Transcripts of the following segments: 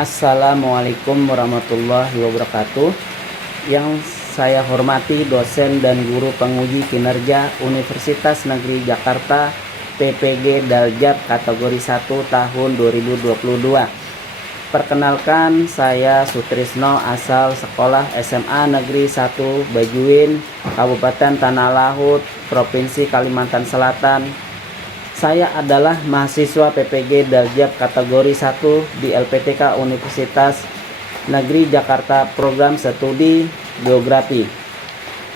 Assalamualaikum warahmatullahi wabarakatuh. Yang saya hormati dosen dan guru penguji kinerja Universitas Negeri Jakarta PPG Daljab kategori 1 tahun 2022. Perkenalkan, saya Sutrisno, asal sekolah SMA Negeri 1 Bajuin, Kabupaten Tanah Laut, Provinsi Kalimantan Selatan. Saya adalah mahasiswa PPG Daljab kategori 1 di LPTK Universitas Negeri Jakarta Program Studi Geografi.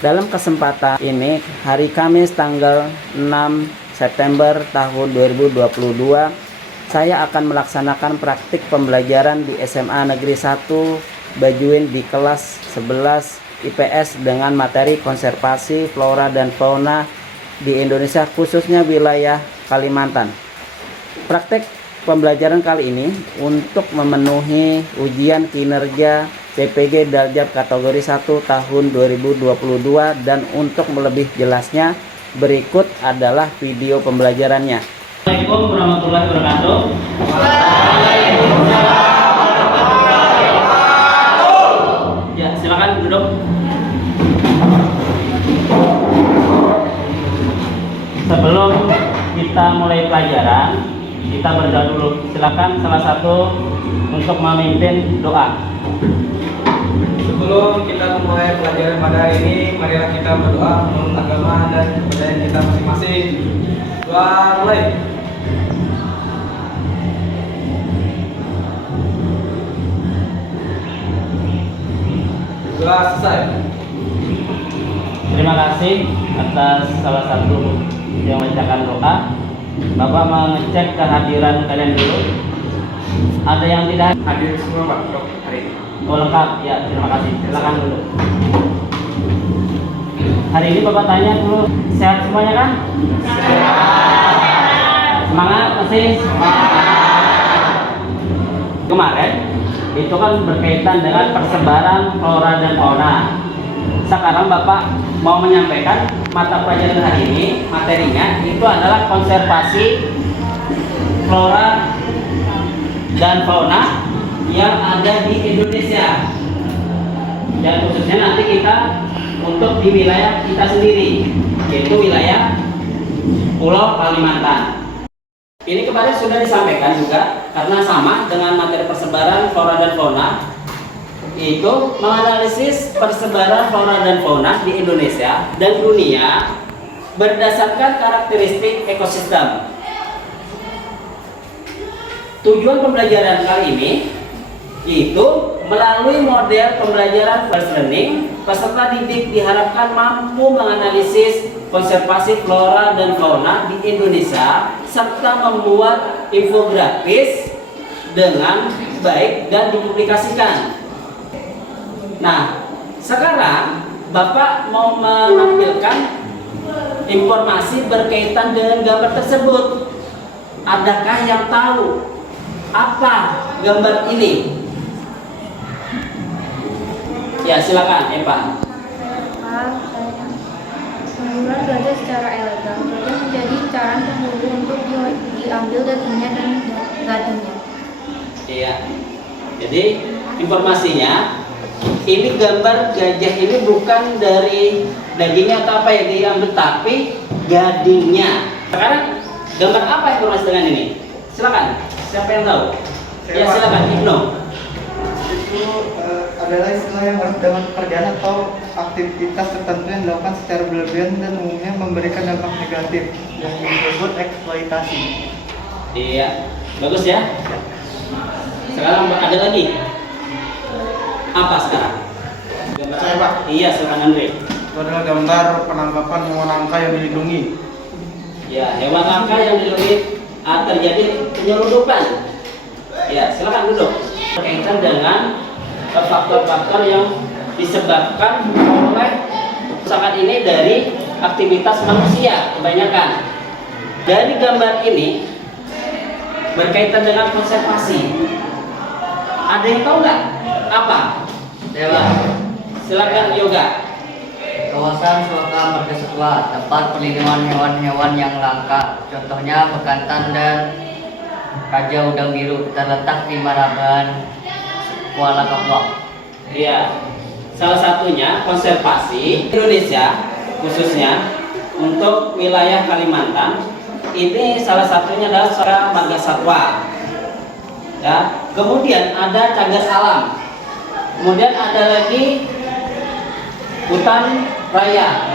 Dalam kesempatan ini, hari Kamis tanggal 6 September tahun 2022, saya akan melaksanakan praktik pembelajaran di SMA Negeri 1 Bajuin di kelas 11 IPS dengan materi konservasi flora dan fauna di Indonesia, khususnya wilayah Kalimantan. Praktek pembelajaran kali ini untuk memenuhi ujian kinerja PPG Daljab kategori 1 tahun 2022, dan untuk lebih jelasnya berikut adalah video pembelajarannya. Assalamualaikum warahmatullahi wabarakatuh. Waalaikumsalam warahmatullahi wabarakatuh. Ya, silakan duduk. Sebelum kita mulai pelajaran, kita berdoa dulu. Silakan salah satu untuk memimpin doa. Sebelum kita memulai pelajaran pada hari ini, marilah kita berdoa menurut agama dan kepercayaan kita masing-masing. Doa mulai. Doa selesai. Terima kasih atas salah satu yang membacakan doa. Bapak mengecek kehadiran kalian dulu. Ada yang tidak Hadir semua Pak untuk hari ini. Oh, lengkap ya, terima kasih. Silakan dulu. Hari ini Bapak tanya dulu, sehat semuanya kan? Semangat masih? Kemarin itu kan berkaitan dengan persebaran flora dan fauna. Sekarang Bapak mau menyampaikan mata pelajaran hari ini, materinya itu adalah konservasi flora dan fauna yang ada di Indonesia, dan khususnya nanti kita untuk di wilayah kita sendiri, yaitu wilayah Pulau Kalimantan. Ini kemarin sudah disampaikan juga, karena sama dengan materi persebaran flora dan fauna, yaitu menganalisis persebaran flora dan fauna di Indonesia dan dunia berdasarkan karakteristik ekosistem. Tujuan pembelajaran kali ini yaitu melalui model pembelajaran first learning, peserta didik diharapkan mampu menganalisis konservasi flora dan fauna di Indonesia serta membuat infografis dengan baik dan dipublikasikan. Nah, sekarang Bapak mau menampilkan informasi berkaitan dengan gambar tersebut. Adakah yang tahu apa gambar ini? Ya, silakan, Eva. Penggunaan gajah secara elegan. Gajah menjadi cara pemburu untuk diambil dagingnya dan gadingnya. Iya. Jadi informasinya, ini gambar gajah ini bukan dari dagingnya atau apa ya diambil, tapi gadingnya. Sekarang gambar apa informasi dengan ini? Silakan. Siapa yang tahu? Ya, silakan, Ibnu. Itu adalah istilah yang harus dengan pekerjaan atau aktivitas tertentu yang dilakukan secara berlebihan dan umumnya memberikan dampak negatif yang disebut eksploitasi. Iya, bagus ya. Sekarang ada lagi. Apa sekarang? Gambar Saya, Pak. Iya, silakan Andre. Itu adalah gambar penangkapan hewan langka yang dilindungi. Ya, hewan langka yang dilindungi terjadi penyeludupan. Ya, silakan duduk. Berkaitan dengan faktor-faktor yang disebabkan oleh saat ini dari aktivitas manusia kebanyakan. Dari gambar ini berkaitan dengan konservasi. Ada yang tahu nggak apa? Dewa. Silakan Yoga. Kawasan Suaka Margasatwa, tempat perlindungan hewan-hewan yang langka, contohnya bekantan dan Raja Udang Biru terletak di Maraban, Kuala Kapuang. Iya. Salah satunya konservasi Indonesia khususnya untuk wilayah Kalimantan ini salah satunya adalah Suara Marga Satwa. Ya. Kemudian ada cagar alam. Kemudian ada lagi hutan raya,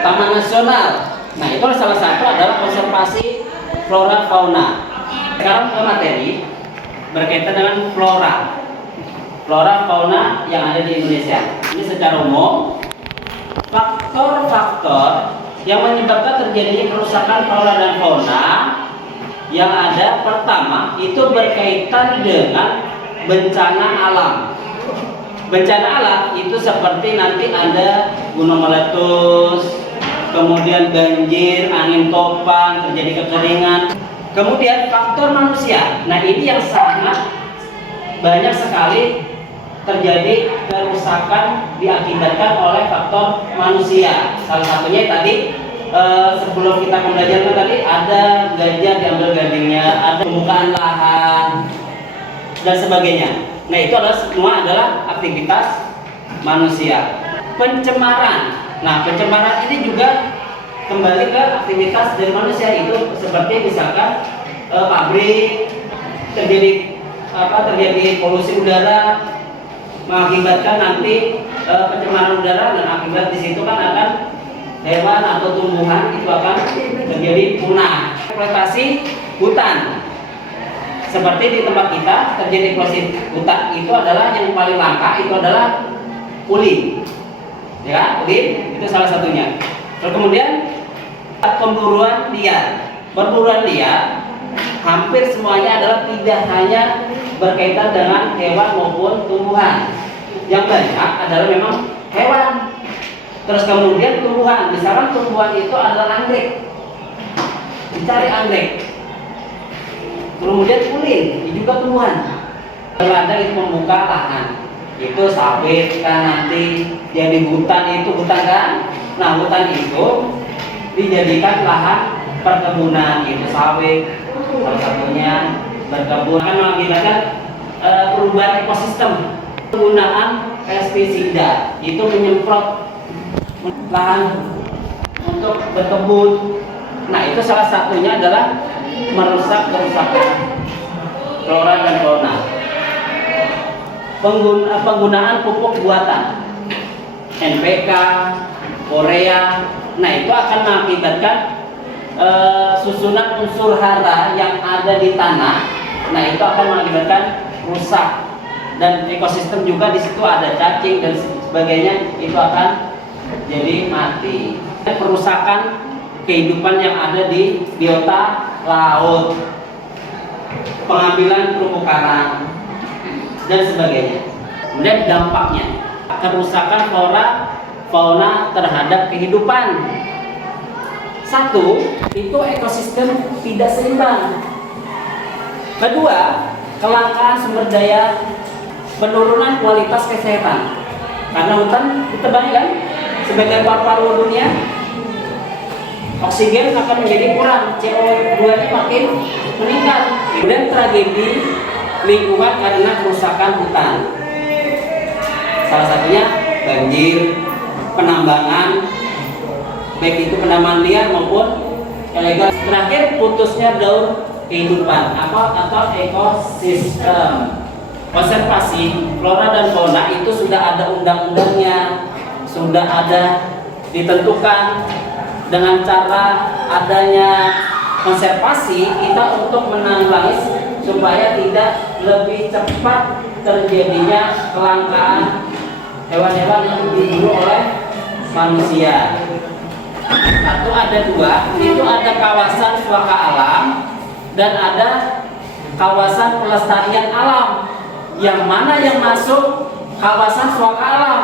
taman nasional. Nah, itu salah satu adalah konservasi flora fauna. Sekarang ke materi berkaitan dengan flora fauna yang ada di Indonesia. Ini secara umum faktor-faktor yang menyebabkan terjadinya kerusakan flora dan fauna yang ada, pertama itu berkaitan dengan bencana alam. Bencana alam itu seperti nanti ada gunung meletus, kemudian banjir, angin topan, terjadi kekeringan. Kemudian faktor manusia. Nah, ini yang sangat banyak sekali terjadi kerusakan diakibatkan oleh faktor manusia. Salah satunya tadi sebelum kita pembelajaran tadi ada gajah diambil gadingnya, ada pembukaan lahan dan sebagainya. Nah, itu adalah semua adalah aktivitas manusia. Pencemaran. Nah, pencemaran ini juga kembali ke aktivitas dari manusia, itu seperti misalkan pabrik, terjadi polusi udara, mengakibatkan nanti pencemaran udara, dan akibat di situ kan akan hewan atau tumbuhan itu akan terjadi punah. Eksploitasi hutan, seperti di tempat kita terjadi eksploitasi hutan, itu adalah yang paling langka, itu adalah uli, ya, uli itu salah satunya. Terus kemudian pemburuan liar. Pemburuan liar hampir semuanya adalah tidak hanya berkaitan dengan hewan maupun tumbuhan. Yang banyak adalah memang hewan. Terus kemudian tumbuhan. Misalkan tumbuhan itu adalah anggrek, dicari anggrek. Kemudian ulin, itu juga tumbuhan. Terkadang itu membuka lahan. Itu sawit kan, nanti jadi hutan, itu hutan kan. Nah, hutan itu dijadikan lahan perkebunan, itu sawit salah satunya, berkebun akan mengakibatkan perubahan ekosistem. Penggunaan pestisida itu menyemprot lahan untuk berkebun. Nah, itu salah satunya adalah merusak kerusakan flora dan fauna. Penggunaan pupuk buatan NPK, Korea, nah itu akan mengakibatkan susunan unsur hara yang ada di tanah. Nah, itu akan mengakibatkan rusak, dan ekosistem juga di situ ada cacing dan sebagainya, itu akan jadi mati. Perusakan kehidupan yang ada di biota laut, pengambilan terumbu karang dan sebagainya. Kemudian dampaknya kerusakan flora fauna terhadap kehidupan. Satu, itu ekosistem tidak seimbang. Kedua, kelangkaan sumber daya, penurunan kualitas kesehatan. Karena hutan ditebang kan sebagai paru-paru dunia, oksigen akan menjadi kurang, CO2-nya makin meningkat. Kemudian tragedi lingkungan karena kerusakan hutan. Salah satunya banjir, penambangan, baik itu penambangan liar maupun ilegal. Terakhir, putusnya daur kehidupan atau ekosistem. Konservasi flora dan fauna itu sudah ada undang-undangnya, sudah ada ditentukan. Dengan cara adanya konservasi, kita untuk menanggulangi supaya tidak lebih cepat terjadinya kelangkaan hewan-hewan yang diburu oleh manusia. Satu, ada dua, itu ada kawasan suaka alam dan ada kawasan pelestarian alam. Yang mana yang masuk kawasan suaka alam?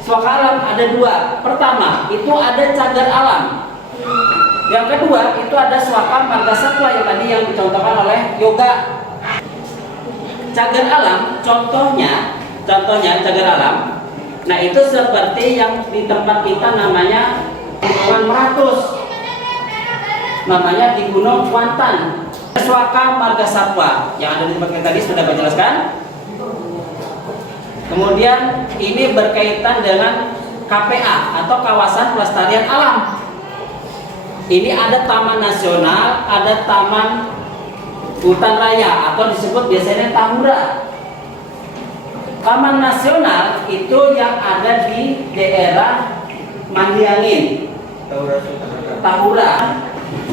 Suaka alam ada dua. Pertama, itu ada cagar alam. Yang kedua, itu ada suaka marga satwa yang tadi yang dicontohkan oleh Yoga. Cagar alam, contohnya cagar alam. Nah, itu seperti yang di tempat kita namanya Gunung Meratus, namanya di Gunung Kuantan. Swaka Marga Satwa yang ada di tempat kita tadi sudah saya jelaskan. Kemudian ini berkaitan dengan KPA atau kawasan pelestarian alam. Ini ada taman nasional, ada taman hutan raya atau disebut biasanya Tahura. Taman nasional itu yang ada di daerah Mandiangin, Tahura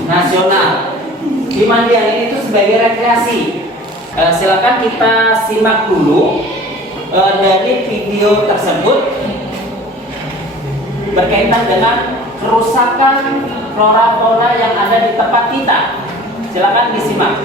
nasional. Di Mandiangin itu sebagai rekreasi. Silakan kita simak dulu dari video tersebut berkaitan dengan kerusakan flora fauna yang ada di tempat kita. Silakan disimak.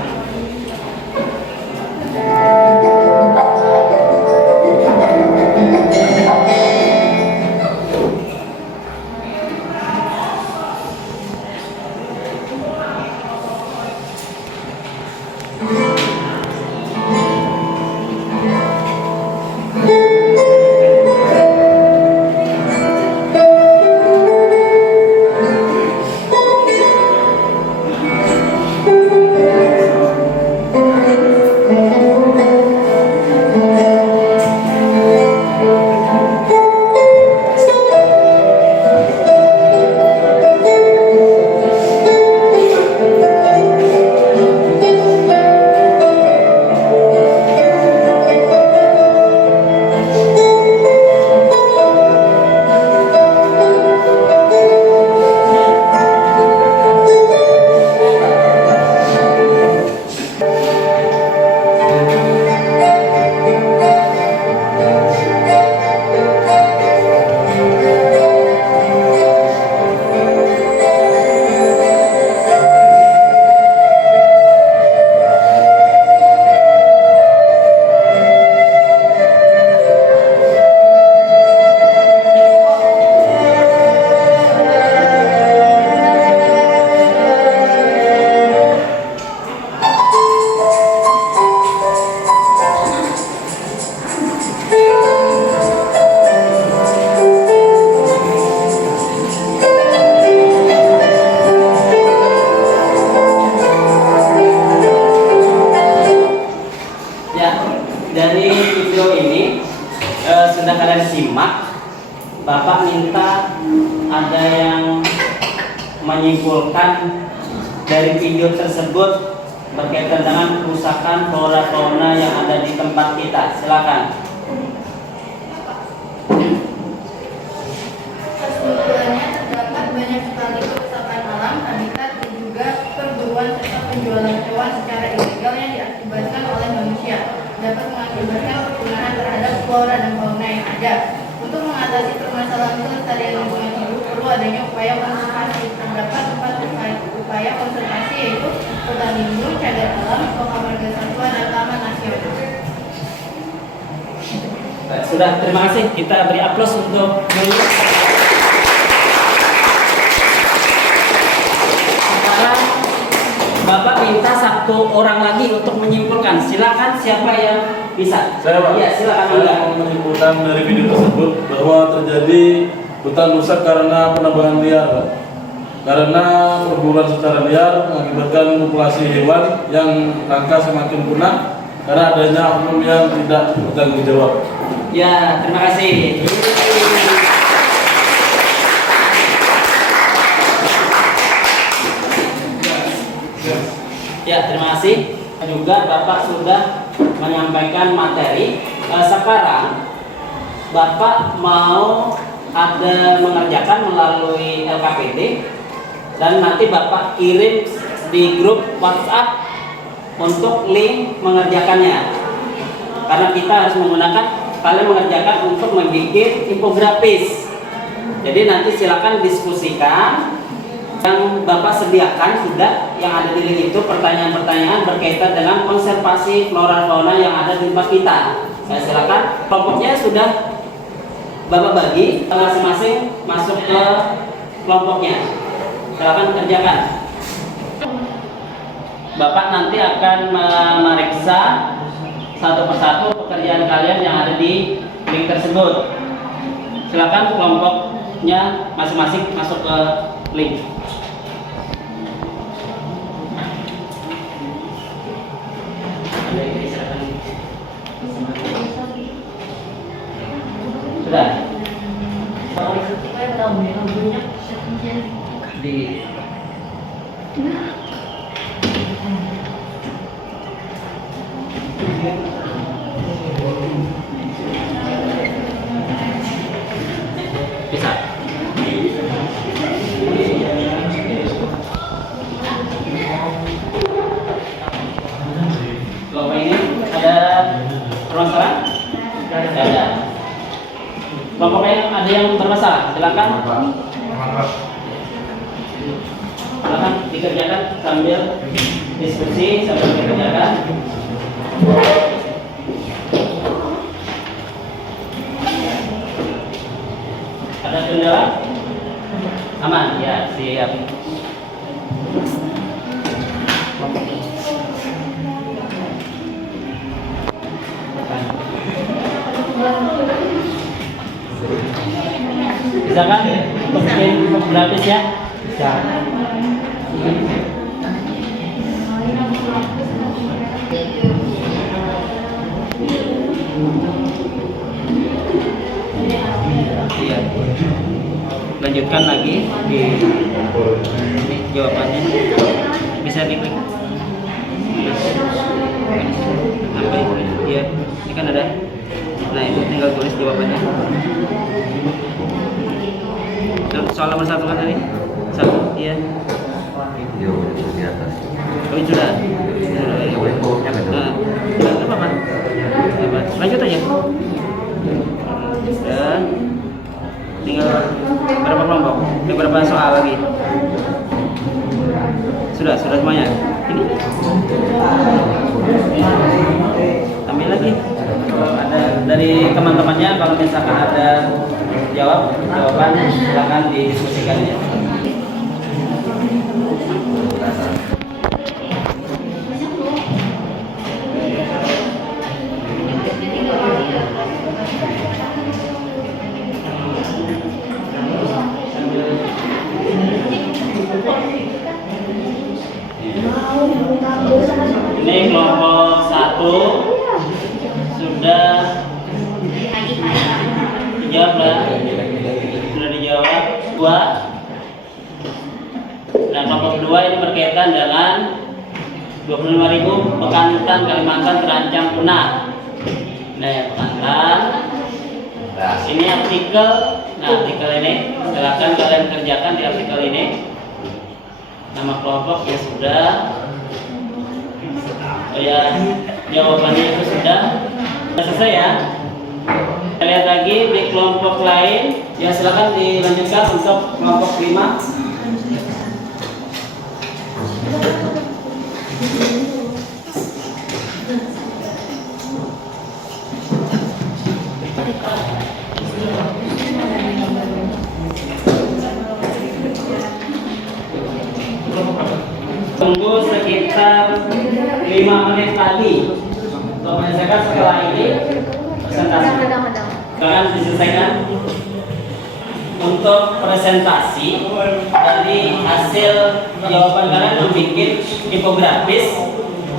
Dari video ini sudah kalian simak, Bapak minta ada yang menyimpulkan dari video tersebut berkaitan dengan kerusakan flora fauna yang ada di tempat kita. Silakan. Kesimpulannya terdapat banyak sekali kerusakan alam, habitat, dan juga perburuan serta penjualan hewan secara ilegal yang diakibatkan oleh manusia dapat mengakibatkan kepunahan terhadap flora dan fauna yang ada. Untuk mengatasi permasalahan kelestarian lingkungan hidup perlu adanya upaya konservasi. Terdapat 4 upaya konservasi yaitu hutan lindung, cagar alam, Swaka Marga Satwa, dan taman nasional. Sudah, terima kasih. Kita beri aplaus untuk sekarang Bapak minta 1 orang lagi untuk menyimpulkan. Silakan, siapa yang bisa? Saya, Pak. Iya, silakan Anda. Saya mau menyimpulkan dari video tersebut bahwa terjadi hutan rusak karena penambangan liar, Pak. Karena perburuan secara liar mengakibatkan populasi hewan yang langka semakin punah karena adanya oknum yang tidak bertanggung jawab. Ya, terima kasih. Ya, terima kasih. Juga Bapak sudah menyampaikan materi. Sekarang Bapak mau ada mengerjakan melalui LKPD dan nanti Bapak kirim di grup WhatsApp untuk link mengerjakannya. Karena kita harus menggunakan, kalian mengerjakan untuk membuat infografis. Jadi nanti silakan diskusikan. Yang Bapak sediakan sudah yang ada di link itu pertanyaan-pertanyaan berkaitan dengan konservasi flora fauna yang ada di tempat kita. Saya silakan, kelompoknya sudah Bapak bagi, masing-masing masuk ke kelompoknya. Silakan kerjakan. Bapak nanti akan memeriksa satu persatu pekerjaan kalian yang ada di link tersebut. Silakan kelompoknya masing-masing masuk ke link. di bisa. Kelompok ini ada permasalahan? Tidak ada. Kelompok lain ada yang bermasalah? Silakan. Silakan dikerjakan sambil diskusi, sambil dikerjakan. Ada kendala? Aman? Ya, siap. Bisa kan? Untuk bikin grafis ya? Bisa. Iya. Lanjutkan lagi di ini jawabannya. Bisa diklik. Apa itu? Iya, ini kan ada. Nah, itu tinggal tulis jawabannya. Soal nomor 1 kan tadi? 1, iya. Di atas. Oh, itu sudah. Nah, itu apa? Lanjut aja. Dan tinggal berapa kelompok? Ini berapa soal lagi? Sudah semuanya. Ini. Ambil lagi. Kalau ada dari teman-temannya, kalau misalkan ada jawaban silakan didiskusikan ya. Ini kelompok 1 sudah dijawab lah. Sudah dijawab 2. Nah, kelompok 2 ini berkaitan dengan 25.000 bekantan Kalimantan terancam punah. Nah, ya, bekantan. Ini artikel. Nah, artikel ini silakan kalian kerjakan di artikel ini. Nama kelompok ya sudah. Oh ya, jawabannya itu sudah selesai ya. Kita lihat lagi di kelompok lain. Ya, silakan dilanjutkan untuk kelompok 5. Tunggu sekitar 5 menit lagi untuk menyelesaikan setelah ini presentasi. Kalian diselesaikan untuk presentasi dari hasil jawaban kalian membuat infografis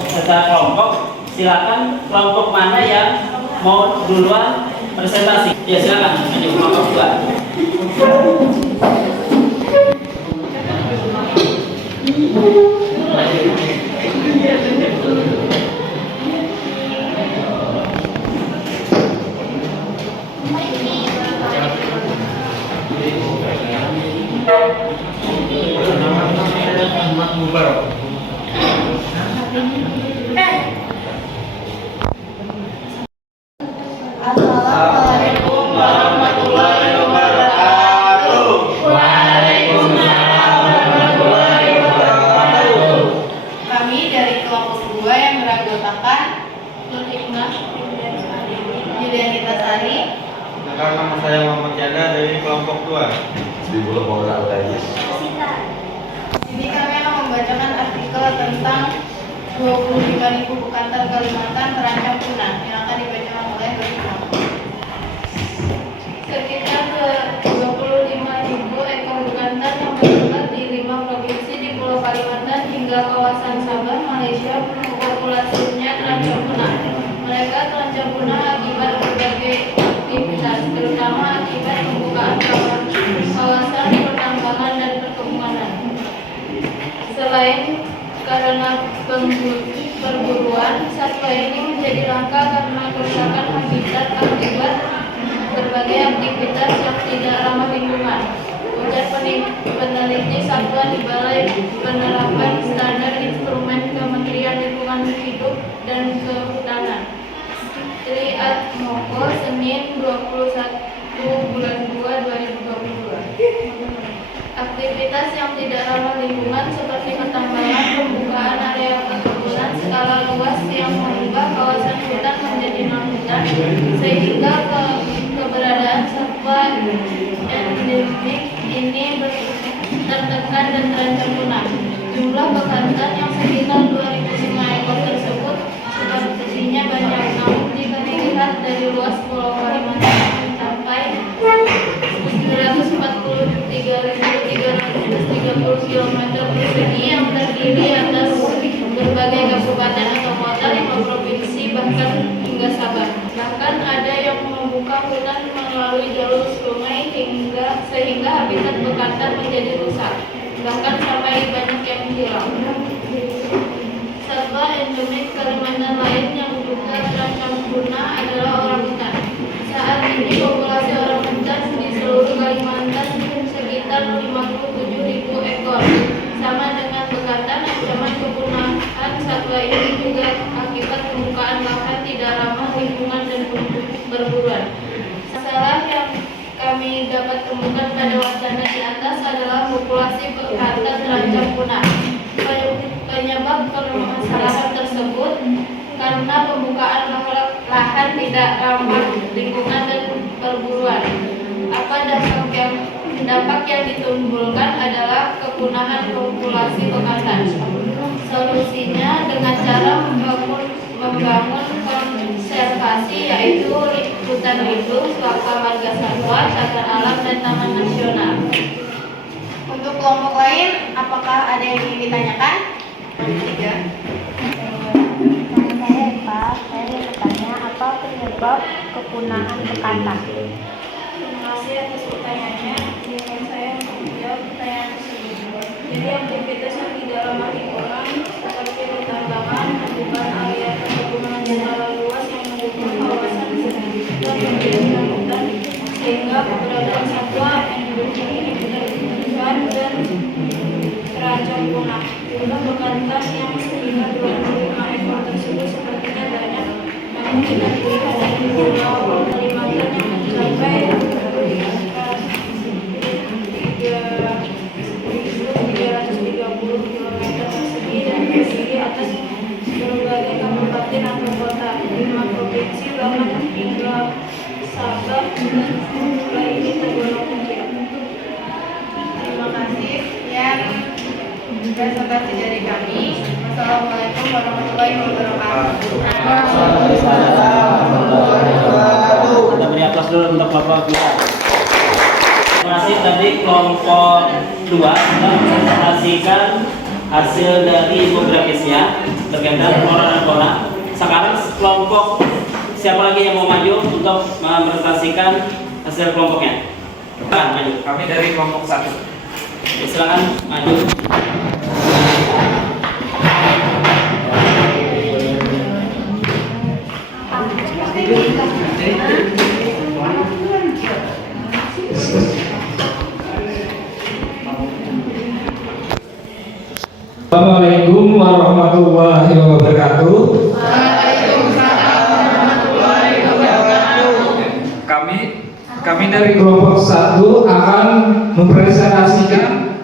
secara kelompok. Silakan kelompok mana yang mau duluan presentasi. Ya, silakan lanjut kelompok 2. Assalamualaikum warahmatullahi wabarakatuh. Waalaikumsalam warahmatullahi wabarakatuh. Kami dari kelompok 2 yang beranggotakan Nur Hikmah, Yudianita Sari. Nama saya Muhammad Chandra dari kelompok 2. Ini kami akan membacakan artikel tentang 25.000 bekantan Kalimantan terancam punah yang akan dibacakan oleh Nur Hikmah. Sekitar 25.000 ekor bekantan yang tersebar di 5 provinsi di Pulau Kalimantan hingga kawasan Sabah, Malaysia, populasinya terancam punah. Mereka terancam punah akibat berbagai aktivitas, terutama akibat pembukaan kawasan pertambangan dan perkebunan. karena perburuan. Satwa ini menjadi langka karena kerusakan habitat akibat berbagai aktivitas yang tidak ramah lingkungan. Ujar peneliti satwa di Balai Penerapan Standar Instrumen Kementerian Lingkungan Hidup dan Kehutanan, Tri Atmoko, Senin 21 bulan 2 2022. Aktivitas yang tidak ramah lingkungan seperti pertambangan, pembukaan area perkebunan skala luas yang mengubah kawasan hutan menjadi non-hutan, sehingga keberadaan satwa endemik ini tertekan dan terancam punah. Jumlah bekantan yang sekitar 2.005 ekor tersebut sepertinya banyak, namun jika dilihat dari luas Pulau Kalimantan mencapai 943.330 km persegi yang terdiri atas berbagai kabupaten atau kota, 5 provinsi, bahkan hingga Sabah. Bahkan ada yang membuka hutan melalui jalur sungai sehingga habitat bekantan menjadi rusak, bahkan sampai banyak yang hilang. Satwa endemik Kalimantan lain yang juga terancam punah adalah orangutan. Saat ini populasi orangutan di seluruh Kalimantan sekitar 57.000 ekor. Sama dengan bekantan, ancaman kepunahan satwa ini juga akibat pembukaan lahan tidak ramah lingkungan dan perburuan. Masalah yang kami dapat temukan pada wacana di atas adalah populasi bekantan terancam punah. Penyebab permasalahan tersebut karena pembukaan lahan tidak ramah lingkungan dan perburuan. Dampak yang ditimbulkan adalah kepunahan populasi bekantan. Solusinya dengan cara membangun konservasi, yaitu hutan lindung, suaka marga satwa, cagar alam, dan taman nasional. Untuk kelompok lain, apakah ada yang ingin ditanyakan? Saya Pak, saya ingin bertanya apa penyebab kepunahan bekantan? Terima kasih atas pertanyaannya. Izinkan saya untuk menjawab pertanyaan tersebut. Jadi aktivitas yang tidak ramah lingkungan seperti pertambangan, pembukaan area perkebunan skala luas yang mengubah kawasan hutan menjadi non-hutan, sehingga keberadaan satwa endemik ini tertekan dan terancam punah. Jumlah bekantan yang sekitar 25 ekor tersebut sepertinya banyak, namun jika dilihat dari Pulau Kalimantan yang mencapai 330 km persegi dan terdiri atas berbagai kabupaten atau kota, 5 provinsi, bahkan hingga Sabah, dan jumlah ini tergolong kecil. Terima kasih. Sekian presentasi dari kami. Wassalamualaikum warahmatullahi wabarakatuh. Kita beri aplaus dulu untuk kelompok 2. Terima kasih tadi kelompok 2 sudah mempresentasikan hasil dari infografisnya berkaitan flora dan fauna. Sekarang kelompok siapa lagi yang mau maju untuk mempresentasikan hasil kelompoknya? Silakan maju. Kami dari kelompok 1. Silakan maju. Assalamualaikum warahmatullahi wabarakatuh. Kami dari kelompok 1 akan mempresentasikan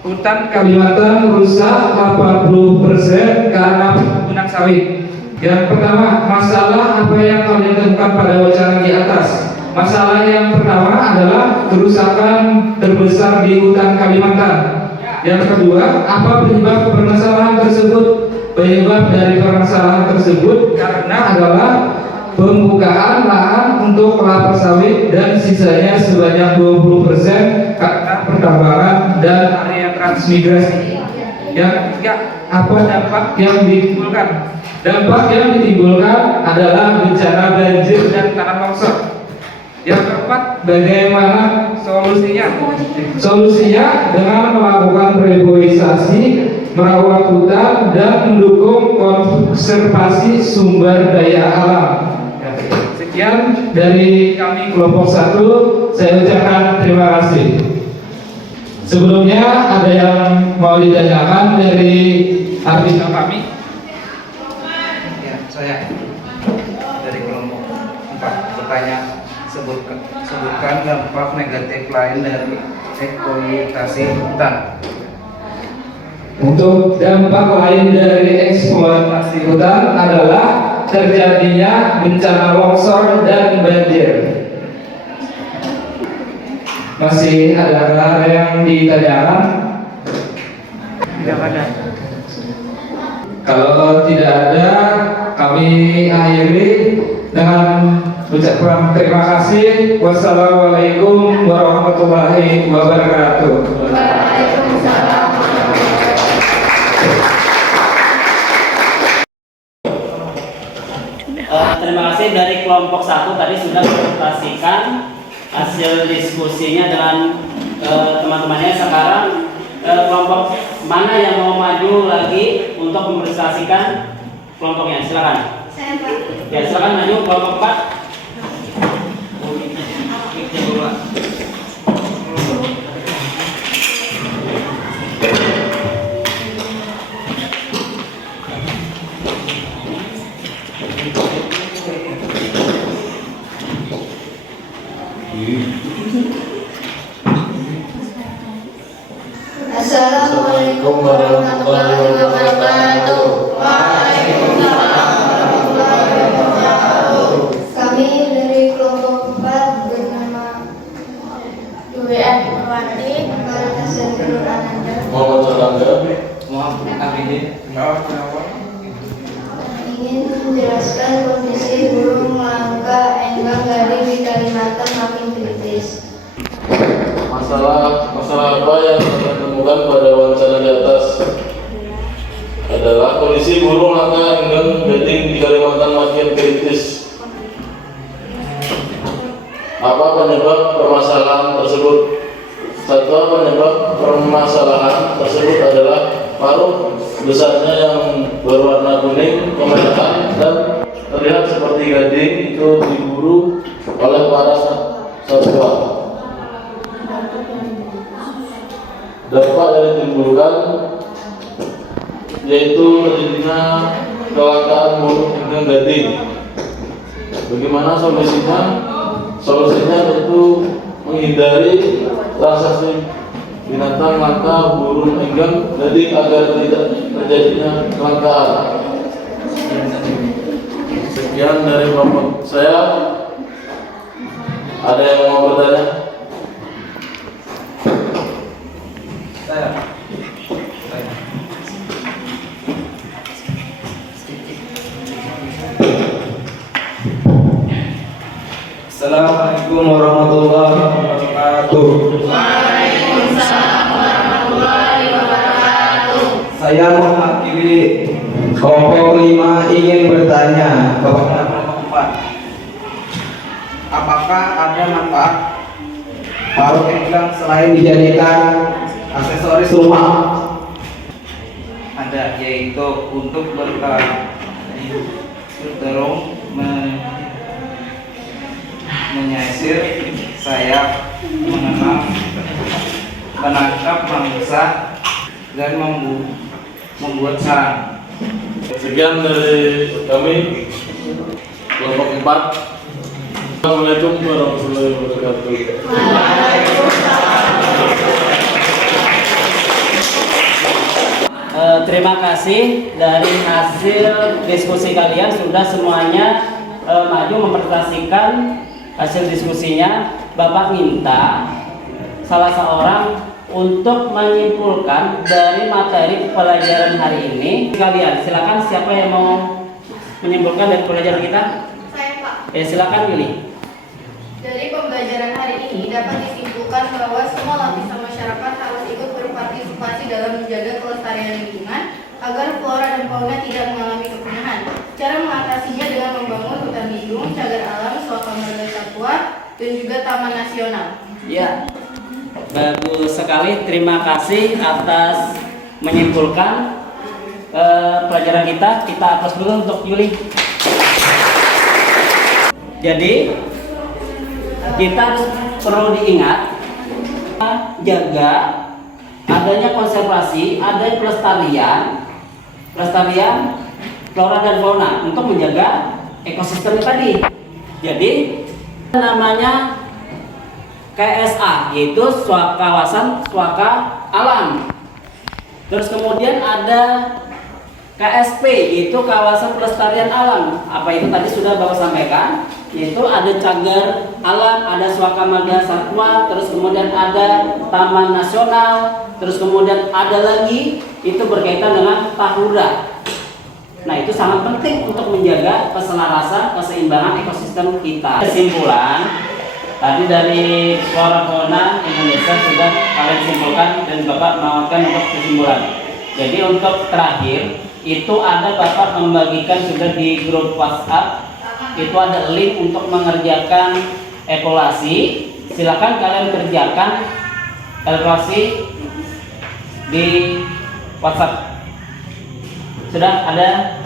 hutan Kalimantan rusak 80% karena perkebunan sawit. Yang pertama, masalah apa yang kalian temukan pada wacana di atas. Masalah yang pertama adalah kerusakan terbesar di hutan Kalimantan. Yang kedua, apa penyebab permasalahan tersebut? Penyebab dari permasalahan tersebut karena adalah pembukaan lahan untuk kelapa sawit dan sisanya sebanyak 20% karena pertambangan dan area transmigrasi. Yang ketiga, apa dampak yang ditimbulkan? Dampak yang ditimbulkan adalah bencana banjir dan tanah longsor. Yang keempat, bagaimana solusinya? Solusinya dengan melakukan reboisasi merawat hutan, dan mendukung konservasi sumber daya alam. Sekian dari kami kelompok 1, saya ucapkan terima kasih. Sebelumnya ada yang mau ditanyakan dari arbitra kami? Ya, saya dari kelompok 4 bertanya, sebutkan dampak negatif lain dari eksploitasi hutan. Untuk dampak lain dari eksploitasi hutan adalah terjadinya bencana longsor dan banjir. Masih ada hal yang ditanyakan? Tidak ada. Kalau tidak ada, kami akhiri dengan ucapan terima kasih. Wassalamualaikum warahmatullahi wabarakatuh. Terima kasih dari kelompok 1 tadi sudah mempresentasikan hasil diskusinya dengan teman-temannya. Sekarang kelompok mana yang mau maju lagi untuk mempresentasikan kelompoknya? Silakan. Saya Pak. Ya, silakan maju kelompok 4. Assalamualaikum warahmatullahi wabarakatuh. Waalaikumsalam warahmatullahi wabarakatuh. Kami dari kelompok 4 bernama WF Purwati, Kualitas dan Guru Ananda. Muhammad Salangga. Muhammad Abidin. Ingin menjelaskan kondisi burung langka enggang garing di Kalimantan makin kritis. Masalah apa yang kita temukan pada wawancara di atas adalah kondisi burung langka enggang gading di Kalimantan makin kritis. Apa penyebab permasalahan tersebut? Satu penyebab permasalahan tersebut adalah paruh besarnya yang berwarna kuning kemerahan dan terlihat seperti gading itu diburu oleh para satwa. Dampak yang ditimbulkan yaitu terjadinya kelangkaan burung enggang gading. Bagaimana solusinya? Solusinya yaitu menghindari transaksi binatang langka burung enggang gading agar tidak terjadinya kelangkaan. Sekian dari kelompok saya. Ada yang mau bertanya? Saya. Assalamualaikum warahmatullahi wabarakatuh. Waalaikumsalam warahmatullahi wabarakatuh. Saya mewakili kelompok 5 ingin bertanya kepada kelompok 4. Apakah ada manfaat paruh enggang selain dijadikan aksesoris rumah? Ada, yaitu untuk bertarung menyisir sayap, menangkap mangsa, dan membuat sarang. Sekian dari kami kelompok 4. Assalamualaikum warahmatullahi wabarakatuh. Terima kasih dari hasil diskusi kalian sudah semuanya maju mempresentasikan hasil diskusinya. Bapak minta salah seorang untuk menyimpulkan dari materi pelajaran hari ini. Kalian silakan, siapa yang mau menyimpulkan dari pelajaran kita? Saya Pak. Silakan pilih. Dari pembelajaran hari ini dapat disimpulkan bahwa semua lapisan masyarakat harus ikut berpartisipasi dalam menjaga kelestarian lingkungan agar flora dan fauna tidak mengalami kepunahan. Cara mengatasinya dengan membangun hutan lindung, cagar alam, suaka marga satwa, dan juga taman nasional. Ya, bagus sekali. Terima kasih atas menyimpulkan pelajaran kita. Kita aplaus dulu untuk Yuli. Jadi kita harus perlu diingat jaga adanya konservasi, adanya pelestarian flora dan fauna untuk menjaga ekosistem tadi. Jadi namanya KSA, yaitu kawasan swaka alam. Terus kemudian ada KSP, yaitu kawasan pelestarian alam. Apa itu tadi sudah Bapak sampaikan, yaitu ada cagar alam, ada swaka marga satwa, terus kemudian ada taman nasional, terus kemudian ada lagi itu berkaitan dengan tahura. Nah, itu sangat penting untuk menjaga keselarasan, keseimbangan ekosistem kita. Kesimpulan tadi dari Flora Fauna Indonesia sudah kalian simpulkan dan Bapak menawarkan untuk kesimpulan. Jadi untuk terakhir itu ada Bapak membagikan sudah di grup WhatsApp, itu ada link untuk mengerjakan evaluasi. Silakan kalian kerjakan evaluasi di WhatsApp. Sudah ada?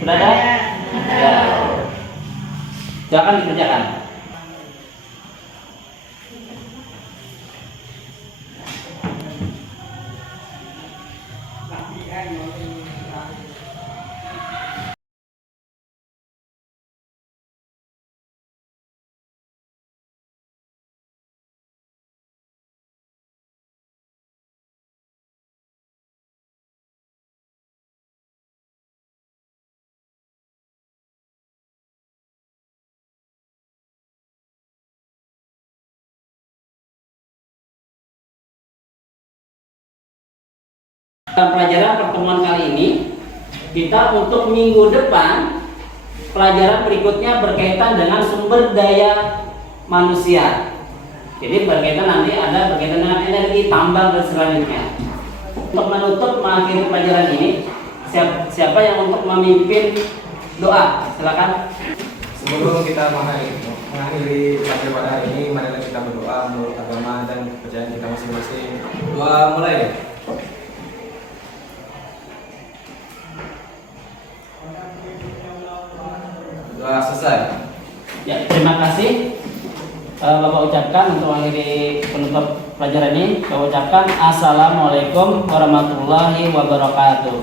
Sudah ada? Ya. Silakan dikerjakan. Dalam pelajaran pertemuan kali ini, kita untuk minggu depan pelajaran berikutnya berkaitan dengan sumber daya manusia. Jadi berkaitan nanti ada berkaitan dengan energi, tambang dan selanjutnya. Untuk menutup mengakhiri pelajaran ini, siapa yang untuk memimpin doa? Silakan. Sebelum kita mengakhiri pelajaran pada hari ini, marilah kita berdoa menurut agama dan kepercayaan kita masing-masing. Doa mulai. Doa selesai. Ya, terima kasih Bapak ucapkan untuk mengakhiri penutup pelajaran ini. Bapak ucapkan Assalamualaikum warahmatullahi wabarakatuh.